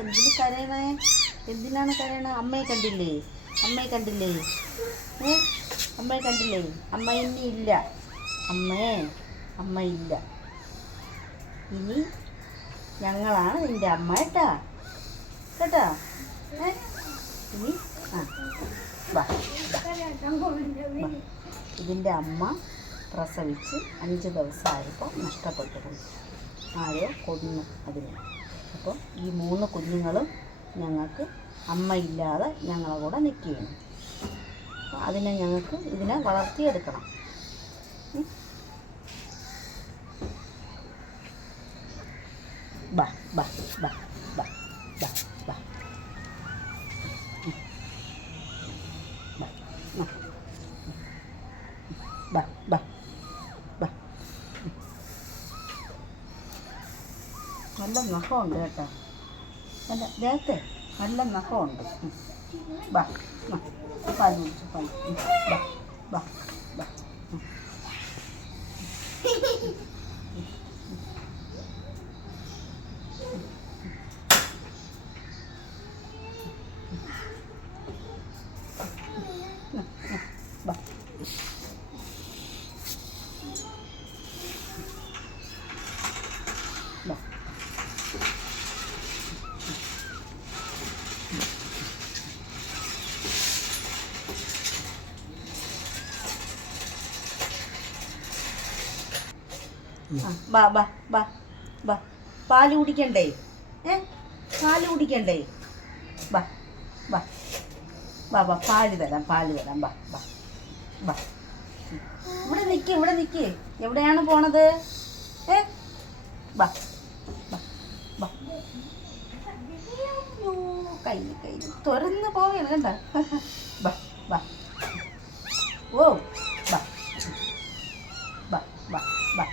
എന്തിനു കരയണേ? എന്തിനാണ് കരയണേ? അമ്മയെ കണ്ടില്ലേ? അമ്മയെ കണ്ടില്ലേ? അമ്മയെ കണ്ടില്ലേ? അമ്മ ഇനി ഇല്ല. അമ്മ ഇല്ല. ഇനി ഞങ്ങളാണ് നിൻ്റെ അമ്മ കേട്ടാ. ഇനി വാ. ഇതിൻ്റെ അമ്മ പ്രസവിച്ച് 5 ദിവസമായപ്പോൾ നഷ്ടപ്പെട്ടു. ആരോ കൊന്നു അതിനെ. അപ്പോൾ ഈ 3 കുഞ്ഞുങ്ങളും ഞങ്ങൾക്ക് അമ്മയില്ലാതെ ഞങ്ങളെ കൂടെ നിൽക്കുകയാണ്. അപ്പോൾ ഇതിനെ വളർത്തിയെടുക്കണം. ബാ ബാ ബാ ബാ ബാ ബാ ബാ ബാ ബാ. നല്ല നഖമുണ്ട് കേട്ടോ. നല്ല ദേഹത്തെ നല്ല നഖമുണ്ട്. ബാ പാൽ കുടിച്ചു. ബാ ബാ ബാ. ബാ ബാ ബാ ബാ. പാല് കുടിക്കണ്ടേ? പാല് കുടിക്കണ്ടേ? ബാ ബാ ബാ ബാ. പാല് തരാം. ബാ ബാ ബാ. ഇവിടെ നിൽക്ക്. എവിടെയാണ് പോണത്? ബാ ബാ ബാ. കൈ തുറന്ന് പോവുകയാണ് കണ്ട. ബാ ബാ. ഓ ബാ ബാ ബാ ബാ.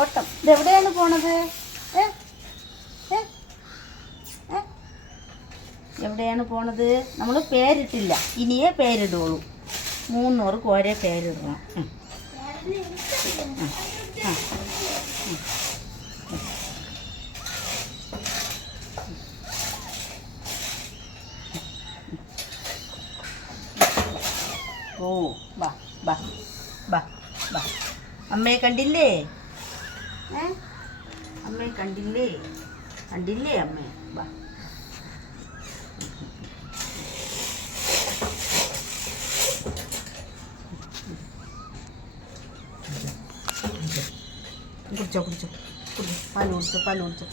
ഓട്ടം. ഇതെവിടെയാണ് പോണത്? എവിടെയാണ് പോണത്? നമ്മൾ പേരിട്ടില്ല. ഇനിയേ പേരിടുള്ളൂ. 3 പേർക്ക് ഒരേ പേരിടണം. ഓ ബാ ബാ ബാ ബാ. അമ്മയെ കണ്ടില്ലേ? അമ്മയെ കണ്ടില്ലേ അമ്മയെ? ബാ. കുടിച്ചോ. പാല് കുടിച്ചോ.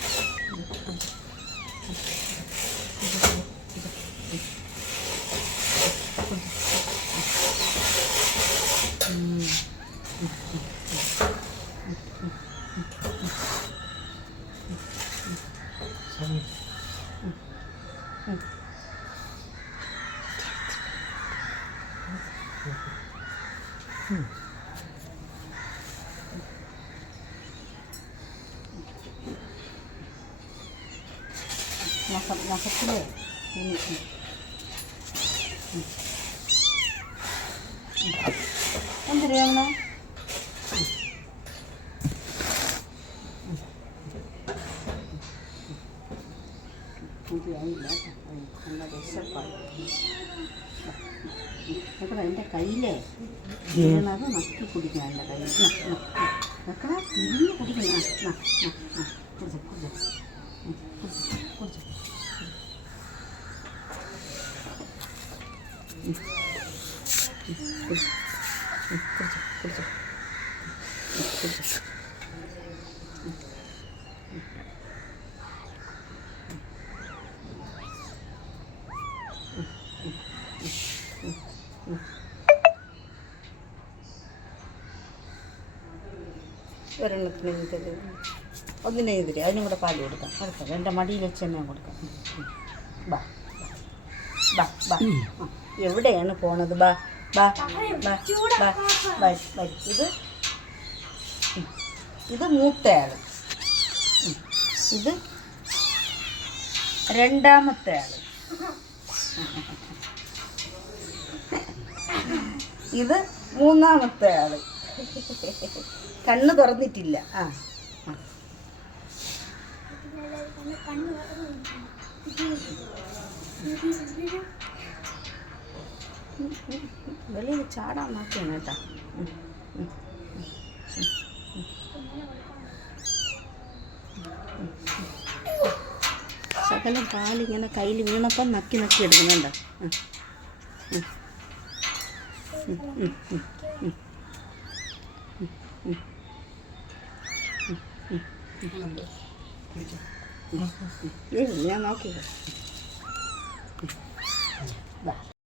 നഖത്തിലേ എന്തിനാണ്? നല്ല വിശപ്പാണ്. എൻ്റെ കയ്യിലേ അത് നക്കി കുടിക്കണം. എൻ്റെ കയ്യിൽ വെക്കണം. തിരിഞ്ഞ് കുടിക്കണം. കുടിച്ചു. ഒരെണ്ണത്തിന് ഇത് ഒന്നിനെ എതിരെ അതിനും കൂടെ പാല് കൊടുക്കാം കൊടുക്കാം എൻ്റെ മടിയിൽ വെച്ച് തന്നെ കൊടുക്കാം ബാ ബാ ബാ എവിടെയാണ് പോണത് ബാ ബാ ബാ ബാ ബാ ബാ ഇത് മൂത്തയാൾ ഇത് രണ്ടാമത്തെ ആൾ ഇത് മൂന്നാമത്തെ ആൾ കണ്ണ് തുറന്നിട്ടില്ല ആ വെളിയിൽ ചാടാൻ നോക്കിയാണ് കേട്ടോ ശകലം പാലിങ്ങനെ കയ്യിൽ വീണപ്പം നക്കി നക്കി എടുക്കുന്നുണ്ടോ ഞാൻ നോക്കിയോ